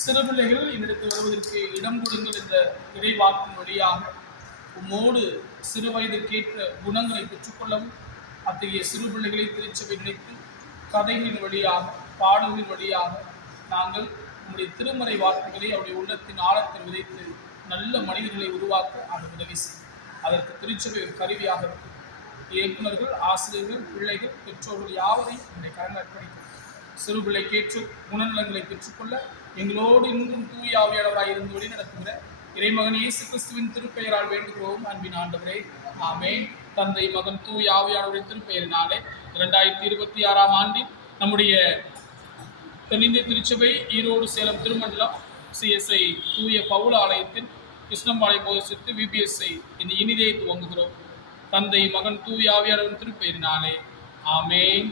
சிறு பிள்ளைகள் என்னிடத்தில் வருவதற்கு இடம் கொடுங்கள் என்ற இறைவாக்கின் வழியாக உம்மோடு சிறு வயதுக்கேற்ற குணங்களை பெற்றுக்கொள்ளவும் அத்தகைய சிறு பிள்ளைகளை திருச்சபை நினைத்து கதைகளின் வழியாக பாடல்களின் வழியாக நாங்கள் நம்முடைய திருமறை வாக்குகளை அவருடைய உள்ளத்தின் ஆழத்தில் விதைத்து நல்ல மனிதர்களை உருவாக்க அவர் உதவி செய்யும். அதற்கு திருச்சபை ஒரு கருவியாக இருக்கும். இயக்குநர்கள், ஆசிரியர்கள், பிள்ளைகள், பெற்றோர்கள் யாவரையும் என்னுடைய கரங்கள் அர்ப்பணிக்கும். சிறு பிள்ளைக்கேற்று குணநலங்களை பெற்றுக்கொள்ள எங்களோடு இன்றும் தூய ஆவியாளராக இருந்து வழி நடத்துகிற இறைமகன் இயேசு கிறிஸ்துவின் திருப்பெயரால் வேண்டுகிறோம். அன்பின் ஆண்டவரே, ஆமென். தந்தை, மகன், தூய ஆவியாளரின் திருப்பெயரினாலே 2026 ஆண்டில் நம்முடைய தென்னிந்திய திருச்சபை ஈரோடு சேலம் திருமண்டலம் CSI தூய பவுல ஆலயத்தில் கிருஷ்ணம்பாளையம் போதித்து VBSI இந்த இனிதே துவங்குகிறோம். தந்தை, மகன், தூய ஆவியாளரின் திருப்பெயரினாலே ஆமென்.